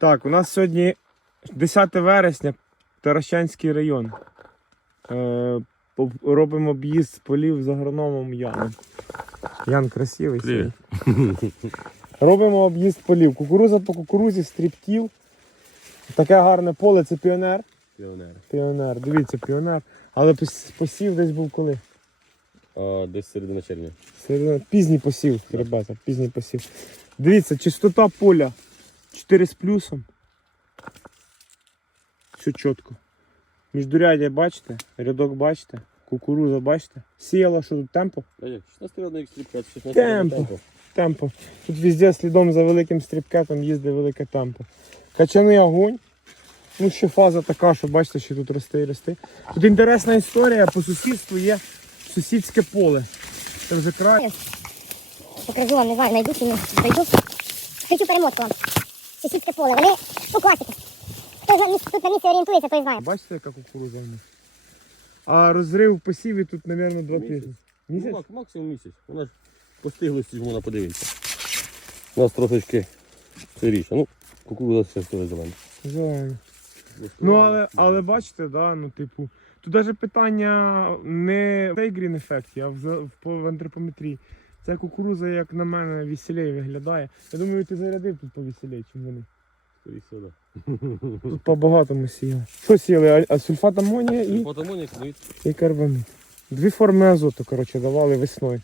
Так, у нас сьогодні 10 вересня, Таращанський район. Е, робимо об'їзд полів з агрономом Яном. Ян красивий. Привіт. Робимо об'їзд полів. Кукуруза по кукурузі, стрібків. Таке гарне поле, це піонер. Піонер. Піонер, дивіться, піонер. Але посів десь був коли? А, десь середина червня. Середина- Пізній посів, ребята, пізній посів. Дивіться, чистота поля 4 з плюсом. Все чітко. Міждурядя бачите, рядок бачите, кукуруза бачите. Сіяла, що тут темпо? 16 родний екстріпкат, 16 Темпо. темпо. Темпо. Тут везде слідом за великим стрибкетом їздить велике темпо. Качаний огонь. Ну, ще фаза така, що бачите, що тут росте і росте. Тут інтересна історія, по сусідству є сусідське поле. Це вже край. Покажу вам, не знаю, знайду чи ні. Знайду. Хочу перемотку вам. Сусідське поле. Вони, ну, класика. Хто тут на місці орієнтується, той знає. Бачите, яка кукуруза в них? А розрив в посіві тут, мабуть, два Місяць. тижні. Ну, Місяць? мак- максимум місяць. Вона ж по стиглості ж можна подивитися. У нас трошечки сиріше. Ну, кукурудза все стоїть зелена. Зелено. Ну, але, але бачите, да, ну, типу, тут навіть питання не в цей green ефекті, а в, за- в, по- в антропометрії. Ця кукуруза, як на мене, веселіє виглядає. Я думаю, ти зарядив тут повеселіє, чим вони. Тут по-багатому сіяли. Що сіяли? А, сульфат амонія і, Сульфат і і карбамід. Дві форми азоту, коротше, давали весною.